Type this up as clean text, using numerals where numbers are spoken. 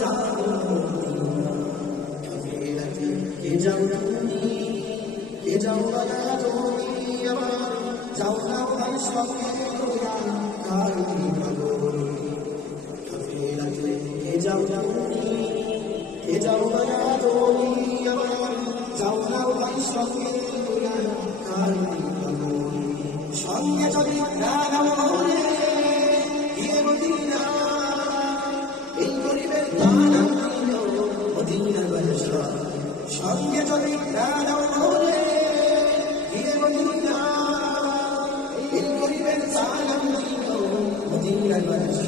যাবো কে যাও তুমি, কে যাও না তুমি আমার, যাও না ভাই সঙ্গে কে যাও তুমি, কে যাও না তুমি আমার, যাও না ভাই সঙ্গে সঙ্গে যদি না নামে গিয়ে মদিনা, এই গরিবের গান মদিনার বাদশা, সঙ্গে যদি না নামে গিয়ে মদিনা, এই গরিবের গান মদিনার বাদশা।